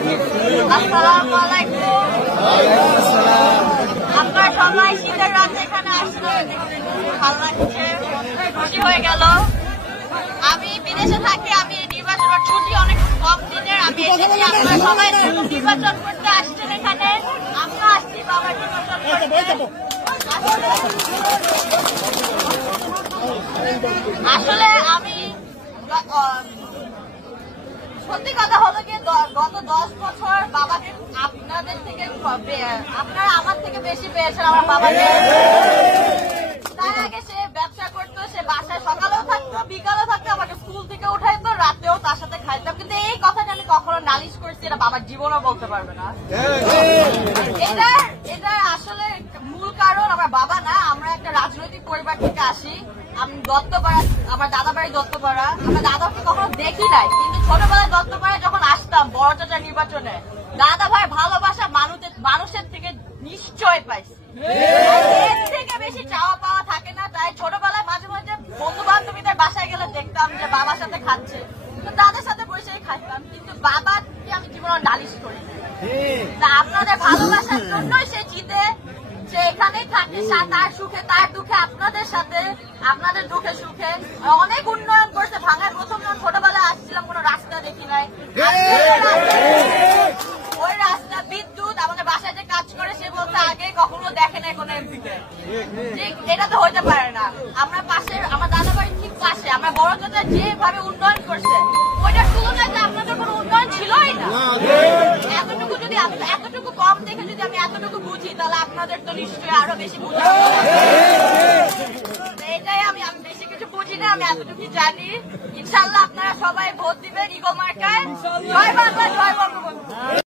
আসসালামু আলাইকুম। আপনার সবাই শীতের রাতে এখানে আসলে ভালো লাগছে, খুশি হয়ে গেল। আমি বিদেশে থাকি, আমি নির্বাচনের ছুটি অনেক কম দিনের, আমি এসেছি। আপনারা সবাই নির্বাচন করতে আসছেন এখানে, আমিও আসছি বাবার নির্বাচন করতে। আসলে আমি সত্যি কথা হলো কি, গত 10 বছর বাবাকে আপনাদের থেকে, আপনারা আমার থেকে বেশি পেয়েছেন আমার বাবাকে। তার আগে সে ব্যবসা করতো, সে বাসায় সকালেও থাকতো, বিকালেও থাকতো, আমাকে স্কুল থেকে উঠাইতো, রাতেও তার সাথে খাইতাম। কিন্তু এই কথাটা আমি কখনো নালিশ করছি এটা বাবার জীবনও বলতে পারবে না। এটা আসলে মূল কারণ আমার বাবা না, আমরা একটা রাজনৈতিক পরিবার থেকে আসি। আমি দত্তপাড়া, আমার দাদা বাড়ি দত্তপাড়া। আমরা দাদাকে কখনো দেখি নাই, কিন্তু ছোটবেলায় দত্তপাড়ায় যখন আসতাম বড় চাচা নির্বাচনে, দাদা ভাই ভালোবাসা মানুষের থেকে নিশ্চয় পাইছি। এর থেকে বেশি চাওয়া পাওয়া থাকে না। তাই ছোটবেলায় মাঝে মাঝে বন্ধু বান্ধবীদের বাসায় গেলে দেখতাম যে বাবার সাথে খাচ্ছে, তো দাদার সাথে বসেই খাইতাম। কিন্তু বাবাকে আমি জীবনে নালিশ করি না। আপনাদের ভালোবাসার জন্যই সে জিতে, সে এখানেই থাকে, তার সুখে তার দুঃখে আপনাদের সাথে, আপনাদের দুঃখে সুখে অনেক উন্নয়ন করছে। ভাঙায় প্রথম যখন ছোটবেলায় আসছিলাম কোনো রাস্তা দেখি নাই, ওই রাস্তা, বিদ্যুৎ, আমাদের বাসায় যে কাজ করে সে বলতে আগে কখনো দেখে নাই কোনো এমপিকে। ঠিক, এটা তো হইতে পারে না। আমরা পাশে, আমার দাদা বাড়ির ঠিক পাশে আমরা বড় চাচা যেভাবে উন্নয়ন করছে, ওইটার তুলনায় আপনাদের কোনো উন্নয়ন ছিলই না। এতটুকু যদি এতটুকু কম দেখে যদি আমি এতটুকু বুঝি, তাহলে আপনাদের তো নিশ্চয়ই আরো বেশি বুঝা। এটাই আমি বেশি কিছু বুঝি না, আমি এতটুকু জানি। ইনশাল্লাহ আপনারা সবাই ভোট দিবেন ইগো মার্কায়। জয় বাংলা।